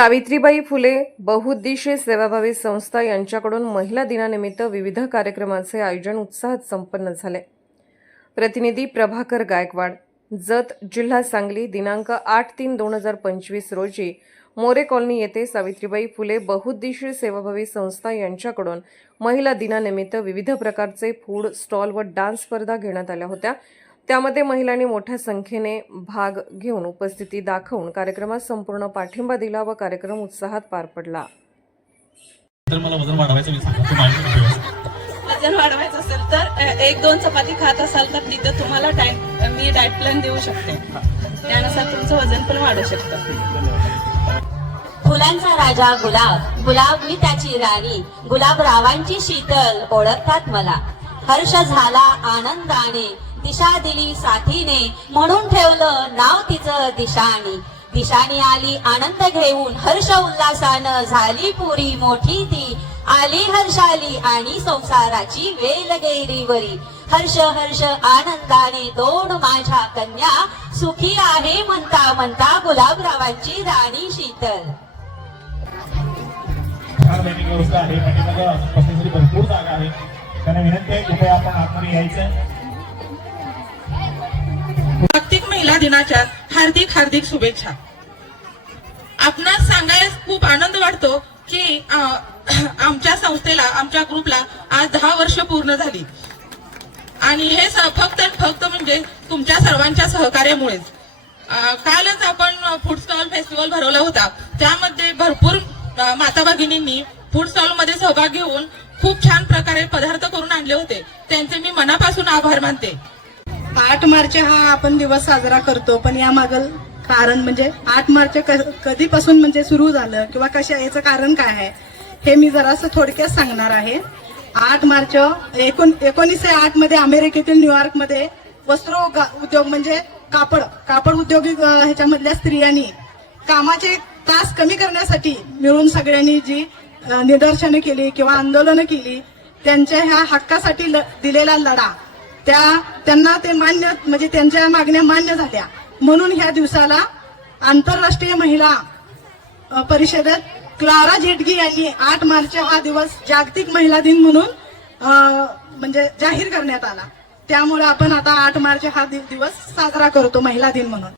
सावित्रीबाई फुले बहुउद्देशीय सेवाभावी संस्था यांच्याकडून महिला दिनानिमित्त विविध कार्यक्रमाचे आयोजन उत्साहात संपन्न झाले. प्रतिनिधी प्रभाकर गायकवाड जत जिल्हा सांगली दिनांक आठ तीन दोन हजार पंचवीस रोजी मोरे कॉलनी येथे सावित्रीबाई फुले बहुउद्देशीय सेवाभावी संस्था यांच्याकडून महिला दिनानिमित्त विविध प्रकारचे फूड स्टॉल व डान्स स्पर्धा घेण्यात आल्या होत्या. त्यामध्ये महिलांनी मोठ्या संख्येने भाग घेऊन उपस्थिती दाखवून कार्यक्रमास संपूर्ण पाठिंबा दिला व कार्यक्रम उत्साहात पार पडला. तर मला वजन वाढवायचं. वजन असेल तर एक दोन चपाती खात असाल तर तिथं तुम्हाला टाइम मी डाएट प्लॅन देऊ शकते. त्यानुसार तुमचं वजन पण वाढू शकतं. फुलांचा राजा गुलाब. गुलाब मी त्याची राणी. गुलाबरावांची शीतल ओळखतात मला. हर्ष झाला आनंदाने. दिशा दिली साथीने. म्हणून ठेवलं नाव तिचं दिशाणी दिशाणी आली आनंद घेऊन हर्ष उल्हासानं झाली पुरी मोठी ती. आली हर्षाली आणि संसाराची वेल गेरीवरी हर्ष हर्ष आनंदाने दोन माझ्या कन्या. सुखी आहे म्हणता म्हणता गुलाबरावांची राणी शीतल. आहे भरपूर जागा आहे. त्यांना विनंती आहे कृपया आपण आतमध्ये यायचं. महिला दिनाच्या हार्दिक हार्दिक शुभेच्छा. आपणास सांगायला खूप आनंद वाटतो की आमच्या संस्थेला आमच्या ग्रुपला आज दहा वर्ष पूर्ण झाली. आणि हे फक्त फक्त म्हणजे तुमच्या सर्वांच्या सहकार्यामुळेच. कालच आपण फूड स्टॉल फेस्टिवल भरवला होता. त्यामध्ये भरपूर माता भगिनींनी फूड स्टॉलमध्ये सहभाग घेऊन खूप छान प्रकारे पदार्थ करून आणले होते. त्यांचे मी मनापासून आभार मानते. आठ मार्च हा आपण दिवस साजरा करतो पण यामागल कारण म्हणजे आठ मार्च क- कधीपासून म्हणजे सुरू झालं किंवा कशा याचं कारण काय आहे हे मी जरासं थोडक्यात सांगणार आहे. आठ मार्च एकोण एकोणीसशे आठमध्ये अमेरिकेतील न्यूयॉर्कमध्ये वस्त्र उगा- उद्योग म्हणजे कापड कापड उद्योगिक ह्याच्यामधल्या स्त्रियांनी कामाचे तास कमी करण्यासाठी मिळून सगळ्यांनी जी निदर्शनं केली किंवा आंदोलनं केली त्यांच्या ह्या हक्कासाठी ल- दिलेला लढा त्या त्यांना ते मान्य म्हणजे त्यांच्या मागण्या मान्य झाल्या. म्हणून ह्या दिवसाला आंतरराष्ट्रीय महिला परिषदेत क्लारा जेटगी यांनी आठ मार्च हा दिवस जागतिक महिला दिन म्हणून म्हणजे जाहीर करण्यात आला. त्यामुळे आपण आता आठ मार्च हा दिवस साजरा करतो महिला दिन म्हणून.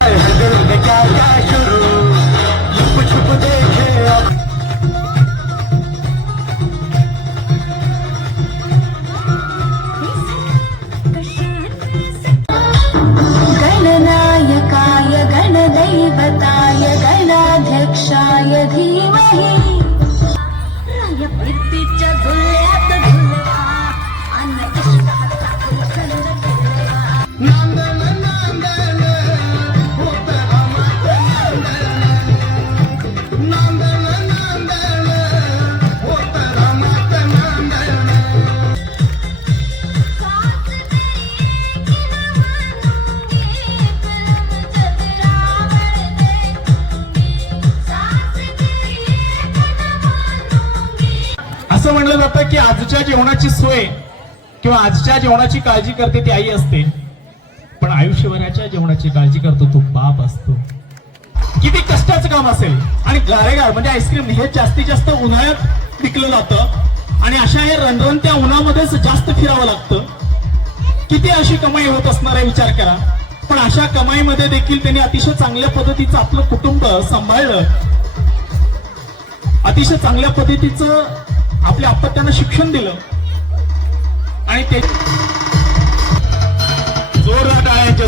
की आजच्या जेवणाची सोय किंवा आजच्या जेवणाची काळजी करते ती आई असते. पण आयुष्यभराच्या जेवणाची काळजी करतो तो बाप असतो. किती कष्टाचं काम असेल. आणि गारेगार म्हणजे आईस्क्रीम हे जास्तीत जास्त उन्हाळ्यात विकलं जातं. आणि अशा हे रणरणत्या उन्हामध्येच जास्त फिरावं लागतं. किती अशी कमाई होत असणार आहे विचार करा. पण अशा कमाईमध्ये देखील त्यांनी अतिशय चांगल्या पद्धतीचं आपलं कुटुंब सांभाळलं. अतिशय चांगल्या पद्धतीचं आपल्या अपत्यांना शिक्षण दिलं. आणि ते जोरदार टाळ्यांच्या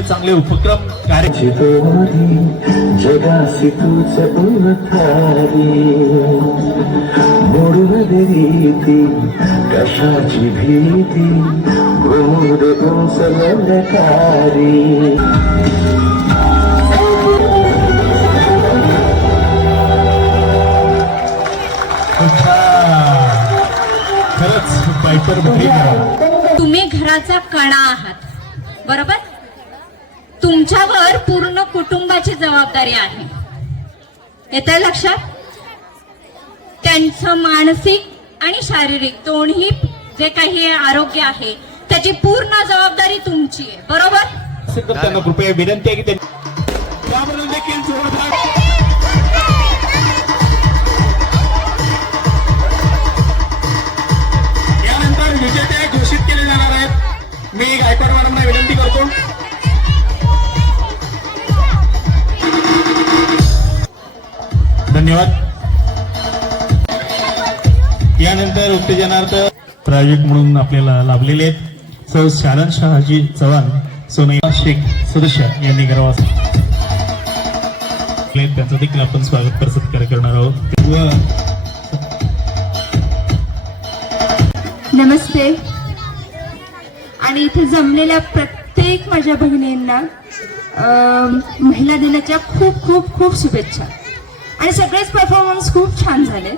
चांगले उपक्रम कार्य चितोरी जगासी तूच उन्नतारी मोडवली रीती कशाची भीती गोड तुमच खरंच तुम्ही घराचा कणा आहात बरोबर? तुमच्यावर पूर्ण कुटुंबाची जबाबदारी आहे. येत लक्षात? त्यांचं मानसिक आणि शारीरिक दोन्ही जे काही आरोग्य आहे त्याची पूर्ण जबाबदारी तुमची आहे. बरोबर? कृपया विनंती आहे की यानंतर उत्तेजनार्थ प्रायोजक म्हणून आपल्याला लाभलेले आहेत. सौ शालन शहाजी चव्हाण सोनैया शेख सदस्य यांनी गरवास त्यांचं देखील आपण स्वागत पर सत्कार करणार आहोत. नमस्ते. आणि इथे जमलेल्या प्रत्येक माझ्या बहिणींना महिला दिनाच्या खूप खूप खूप शुभेच्छा. आणि सगळेच परफॉर्मन्स खूप छान झाले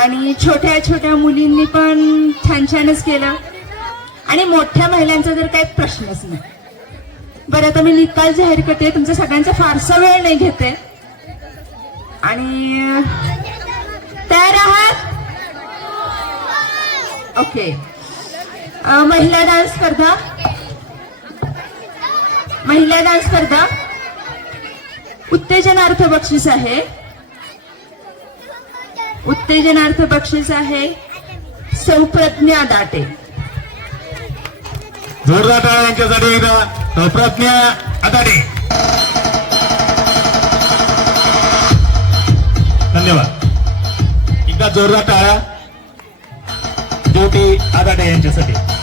आणि छोट्या छोट्या मुलींनी पण छान छानच केलं. आणि मोठ्या महिलांचा तर काही प्रश्नच नाही. बरं आता मी निकाल जाहीर करते. तुमचा सगळ्यांचा फारसा वेळ नाही घेते. आणि तयार आहात? ओके. महिला डान्स स्पर्धा? महिला डान्स स्पर्धा? उत्तेजनार्थ बक्षीस आहे. उत्तेजनार्थ बक्षीस आहे. सौप्रज्ञा दाटे. जोरदार टाळा यांच्यासाठी एकदा सौप्रज्ञा आदाडे धन्यवाद. एकदा जोरदार टाळा ज्योती आदाडे यांच्यासाठी.